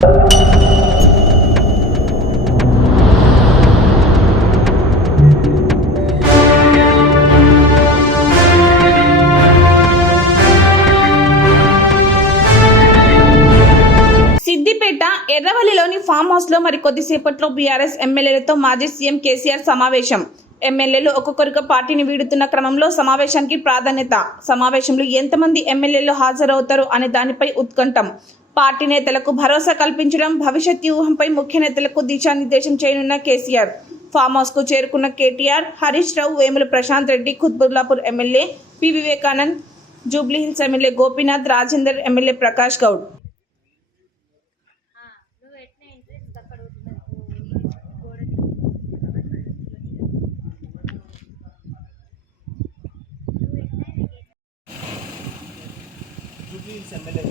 Siddipet ఎర్రవల్లిలోని farm house లో మరికొద్దిసేపట్లో BRS ఎమ్మెల్యేలతో మాజీ సీఎం కేసీఆర్ సమావేశం. ఎమ్మెల్యేలు ఒక్కొక్కరుగా పార్టీని వీడుతున్న క్రమంలో సమావేశానికి ప్రాధాన్యత. సమావేశంలో ఎంతమంది ఎమ్మెల్యేలు హాజరవుతారు అనే దానిపై ఉత్కంఠం. పార్టీ నేతలకు భరోసా కల్పించడం, భవిష్యత్ వ్యూహంపై ముఖ్య నేతలకు దిశానిర్దేశం చేయనున్న కేసీఆర్. ఫామ్ హౌస్ కు చేరుకున్న KTR, Harish Rao, Vemula Prashanth Reddy, Quthbullapur MLA P Vivekanand, Jubilee Hills MLA Gopinath, Rajender, MLA Prakash Goud. Jubilee Hills MLA